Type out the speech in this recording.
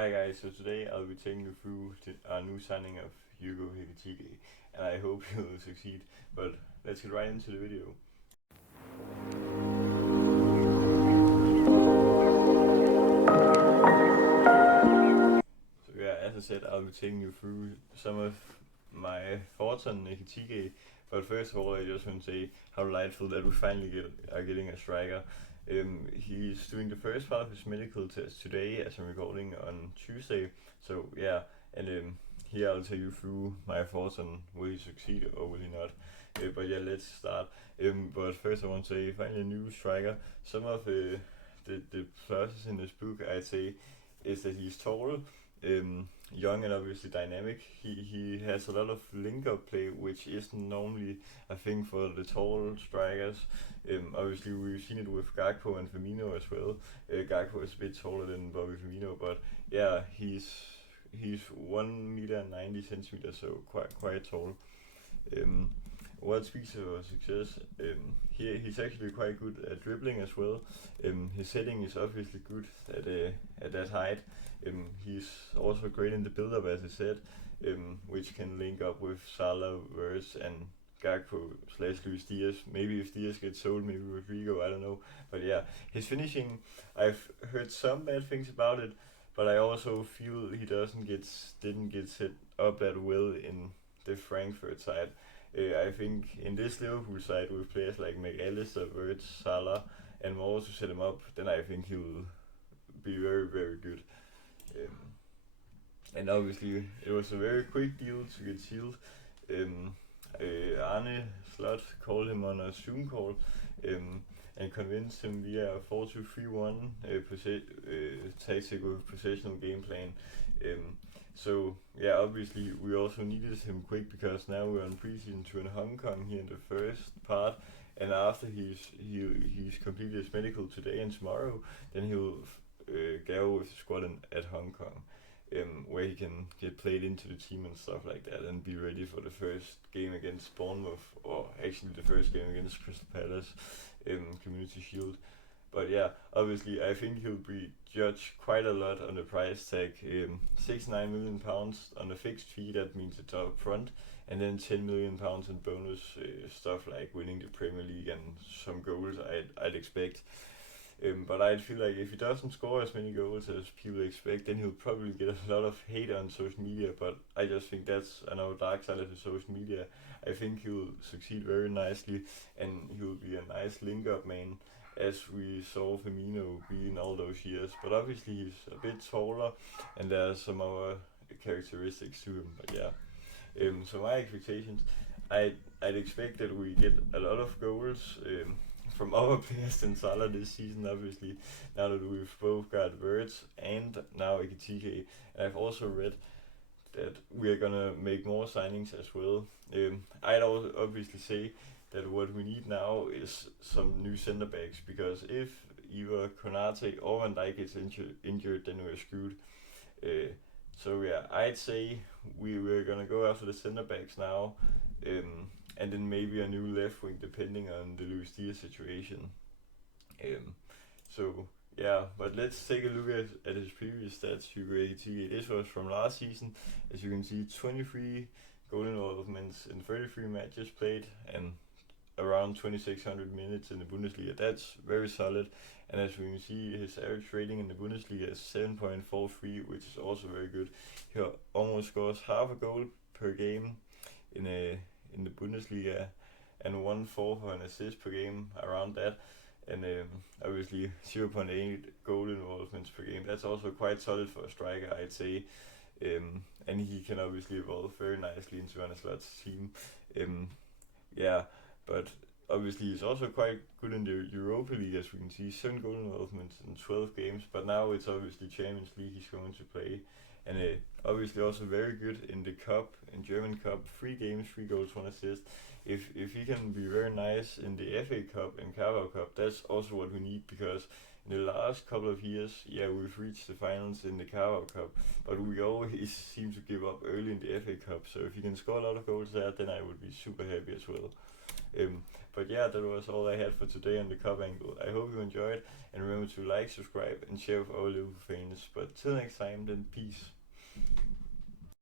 Hi guys, so today I'll be taking you through our new signing of Hugo Ekitike, and I hope you'll succeed. But let's get right into the video. So yeah, as I said, I'll be taking you through some of my thoughts on Ekitike. But first of all, I just want to say how delightful that we finally are getting a striker. He's doing the first part of his medical test today as I'm recording on Tuesday. So yeah, and here I'll take you through my thoughts on will he succeed or will he not. But yeah, let's start. But first I want to say finally a new striker. Some of the pluses in this book I'd say is that he's tall, young and obviously dynamic. He has a lot of link-up play, which isn't normally a thing for the tall strikers. Obviously, we've seen it with Gakpo and Firmino as well. Gakpo is a bit taller than Bobby Firmino, but yeah, he's 1 meter and 90 centimeters, so quite tall. Um, what speaks to our success? He's actually quite good at dribbling as well. His heading is obviously good at that height. He's also great in the build-up, as I said, which can link up with Salah, Verts, and Gakpo slash Luis Diaz. Maybe if Diaz gets sold, maybe Rodrigo, I don't know. But yeah, his finishing, I've heard some bad things about it, but I also feel he didn't get set up that well in the Frankfurt side. I think in this Liverpool side with players like McAllister, Verts, Salah, and more to set him up, then I think he'll be very good. Um, and obviously, it was a very quick deal to get sealed. Um, Arne Slot called him on a Zoom call and convinced him via a 4-2-3-1 tactic with possessional game plan. So yeah, obviously we also needed him quick because now we're on preseason tour in Hong Kong here in the first part, and after he's completed his medical today and tomorrow, then he'll go with the squad at Hong Kong, where he can get played into the team and stuff like that, and be ready for the first game against Bournemouth, or actually the first game against Crystal Palace, Community Shield. But yeah, obviously I think he'll be judged quite a lot on the price tag. £69 million on a fixed fee, that means it's up front, and then £10 million in bonus stuff like winning the Premier League and some goals I'd expect. But I feel like if he doesn't score as many goals as people expect, then he'll probably get a lot of hate on social media. But I just think that's another dark side of the social media. I think he'll succeed very nicely, and he'll be a nice link-up man, as we saw Firmino be in all those years. But obviously he's a bit taller, and there are some other characteristics to him. But yeah, so my expectations, I'd expect that we get a lot of goals. From other players than Salah this season, obviously, now that we've both got Verts and now Ekitike. And I've also read that we're gonna make more signings as well. I'd also obviously say that what we need now is some new centre backs, because if either Konate or Van Dijk gets injured, then we're screwed. So yeah, I'd say we're gonna go after the centre backs now. And then maybe a new left wing depending on the Luis Diaz situation. So yeah, but let's take a look at his previous stats. Hugo Ekitike. This was from last season. As you can see, 23 goal involvements in 33 matches played and around 2600 minutes in the Bundesliga. That's very solid. And as we can see, his average rating in the Bundesliga is 7.43, which is also very good. He almost scores half a goal per game in the Bundesliga, and 1/4 for an assist per game, around that, and obviously 0.8 goal involvements per game. That's also quite solid for a striker, I'd say, and he can obviously evolve very nicely into Arne Slot's team. Yeah, but obviously he's also quite good in the Europa League, as we can see, 7 goal involvements in 12 games, but now it's obviously Champions League he's going to play. And obviously also very good in the cup, in German Cup, 3 games, 3 goals, 1 assist. If he can be very nice in the FA Cup and Carabao Cup, that's also what we need, because in the last couple of years, yeah, we've reached the finals in the Carabao Cup, but we always seem to give up early in the FA Cup. So if he can score a lot of goals there, then I would be super happy as well. But yeah, that was all I had for today on the cup angle. I hope you enjoyed, and remember to like, subscribe, and share with all Liverpool fans. But till next time, then peace.